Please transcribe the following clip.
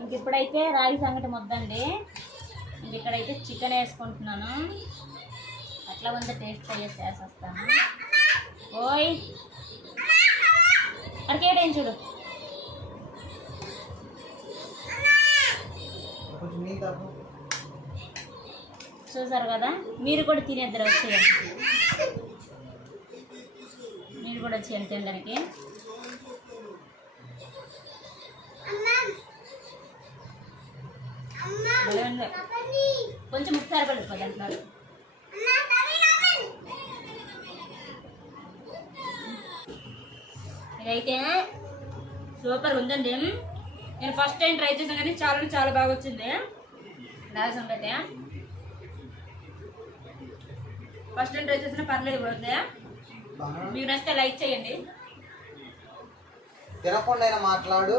ఇంక ఇప్పుడైతే రాగి సంగటి ముద్దండి. ఇంక ఇక్కడైతే చికెన్ వేసుకుంటున్నాను. అట్లా ఉంది టేస్ట్ చేసేస్తాను. ఓయ్ అడికేటేం చూడు. చూసారు కదా, మీరు కూడా తినేద్దరు వచ్చేయండి. మీరు కూడా వచ్చేయండి తినడానికి. కొంచెం ముక్తారు పడిపోద్ది అంటున్నారు. ఇదైతే సూపర్ ఉందండి. నేను ఫస్ట్ టైం ట్రై చేసాను కానీ చాలా చాలా బాగా వచ్చింది. రాగి సంగటి ఫస్ట్ టైం ట్రై చేసిన పర్లేదు పోతే. మీకు నచ్చితే లైక్ చేయండి. తినకుండా మాట్లాడు.